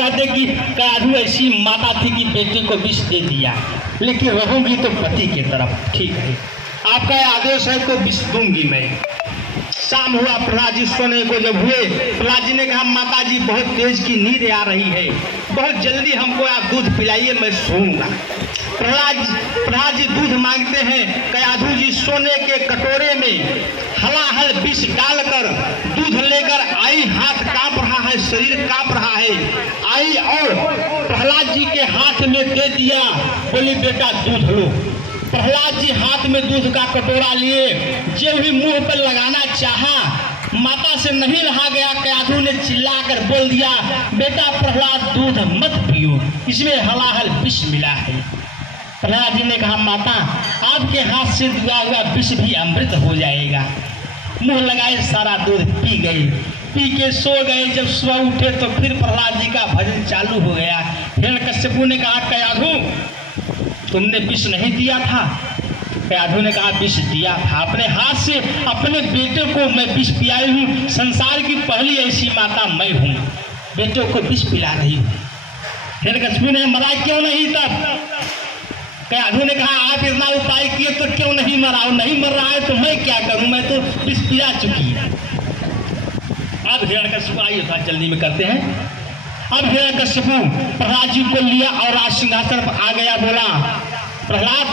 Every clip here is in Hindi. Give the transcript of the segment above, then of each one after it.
कहते कि कयाधु ऐसी माता थी कि बेटे को विष दे दिया, लेकिन रहूंगी तो पति की तरफ। ठीक है, आपका आदेश है तो विष दूंगी मैं। शाम हुआ, प्रहलाद जी सोने को जब हुए, प्रहलाद जी ने कहा माता जी बहुत तेज की नींद आ रही है, बहुत जल्दी हमको आप दूध पिलाइए, मैं सोऊंगा। प्रहलाद जी दूध मांगते हैं। कयाधु जी सोने के कटोरे में हलाहल विष डालकर दूध लेकर आई। हाथ कांप रहा है, शरीर कांप रहा है। आई और प्रहलाद जी के हाथ में दे दिया, बोली बेटा दूध लो। प्रहलाद जी हाथ में दूध का कटोरा लिए, जो भी मुंह पर लगाना चाहा, माता से नहीं रहा गया। कयाधु ने चिल्लाकर बोल दिया बेटा प्रहलाद दूध मत पियो, इसमें हलाहल विष मिला है। प्रहलाद जी ने कहा माता आपके हाथ से दिया हुआ विष भी अमृत हो जाएगा। मुंह लगाए सारा दूध पी गई, पी के सो गए। जब सुबह उठे तो फिर प्रहलाद जी का भजन चालू हो गया। हिरण्यकश्यपु ने कहा कयाधु तुमने विष नहीं दिया था? कयाधु ने कहा विष दिया था, अपने हाथ से अपने बेटे को मैं विष पिलाई हूँ। संसार की पहली ऐसी माता मैं हूँ, बेटे को विष पिला रही हूँ। हिरण्यकश्यपु ने मरा क्यों नहीं तब? कयाधु ने कहा आप इतना उपाय किए तो क्यों नहीं मरा? नहीं मर रहा है तो मैं क्या करूं, मैं तो विष पिला चुकी है। अब हिरण्यकश्यपु आइए था जल्दी में करते हैं। अब हिरण्यकश्यपु प्रहलाद जी को लिया और राज सिंहासन पर आ गया। बोला प्रहलाद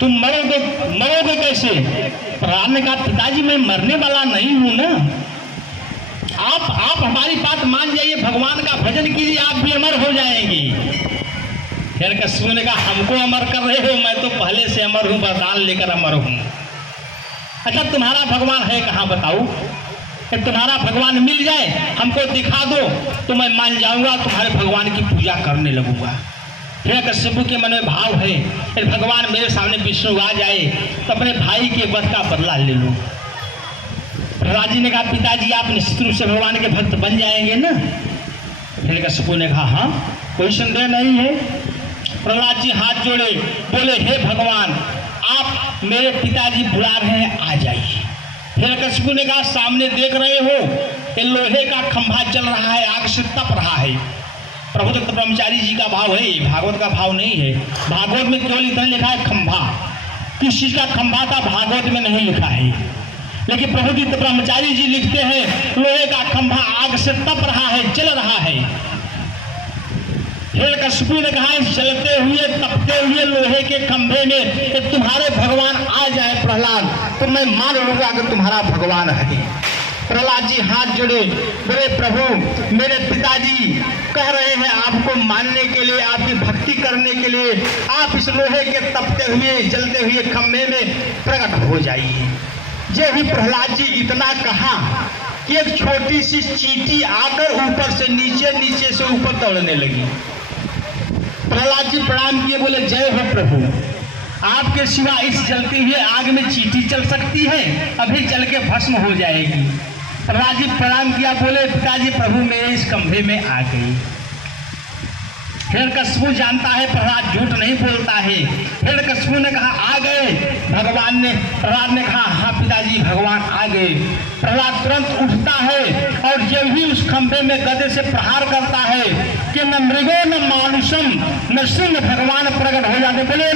तुम मरोगे कैसे? प्रहलाद ने कहा पिताजी मैं मरने वाला नहीं हूं ना, आप हमारी बात मान जाइए, भगवान का भजन कीजिए, आप भी अमर हो जाएंगे। हिरण्यकश्यपु ने कहा हमको अमर कर रहे हो? मैं तो पहले से अमर हूं, वरदान लेकर अमर हूं। अच्छा तुम्हारा भगवान है कहाँ बताओ? तुम्हारा भगवान मिल जाए हमको दिखा दो तो मैं मान जाऊंगा, तुम्हारे भगवान की पूजा करने लगूंगा। हिरण्यकश्यपु के मन में भाव है कि भगवान मेरे सामने विष्णु आ जाए तो अपने भाई के वध का बदला ले लूं। प्रहलाद जी ने कहा पिताजी आप निश्चित रूप से भगवान के भक्त बन जाएंगे ना? हिरण्यकश्यपु ने कहा हाँ कोई संदेह नहीं है। प्रहलाद जी हाथ जोड़े, बोले हे भगवान आप मेरे पिताजी बुला रहे हैं, आ जाइए। हिरण्यकश्यपु ने कहा सामने देख रहे हो ये लोहे का खंभा चल रहा है, आग से तप रहा है। प्रभु दत्त ब्रह्मचारी जी का भाव है, भागवत का भाव नहीं है। भागवत में केवल इतना लिखा है खंभा, किस चीज का खंभा था भागवत में नहीं लिखा है। लेकिन प्रभु दत्त ब्रह्मचारी जी लिखते हैं लोहे का खंभा आग से तप रहा है, जल रहा है। हिरण्यकश्यपु ने कहा चलते हुए तपते हुए लोहे के खंभे में तो तुम्हारे भगवान आ जाए प्रहलाद तो मैं मान लूंगा कि तुम्हारा भगवान है। प्रहलाद जी हाथ जोड़े, बोले प्रभु मेरे पिताजी कह रहे हैं आपको मानने के लिए, आपकी भक्ति करने के लिए, आप इस लोहे के तपते हुए जलते हुए खंभे में प्रकट हो जाइए। जब ही प्रहलाद जी इतना कहा कि एक छोटी सी चींटी आकर ऊपर से नीचे, नीचे से ऊपर दौड़ने लगी। प्रहलाद जी प्रणाम किए, बोले जय हो प्रभु, आपके सिवा इस जलती हुए आग में चींटी चल सकती है? अभी जल के भस्म हो जाएगी। प्रहलाद जी प्रणाम किया, बोले पिताजी प्रभु मेरे इस खंभे में आ गई। हिरण्यकश्यपु जानता है प्रहलाद झूठ नहीं बोलता है। हिरण्यकश्यपु ने कहा आ गए भगवान ने। प्रहलाद ने कहा हाँ पिताजी भगवान आ गए। प्रहलाद तुरंत उठता है और जब ही उस खंभे में गदे से प्रहार करता है कि न मृगो न मानुषम न सिंह भगवान प्रकट हो जाते। बोले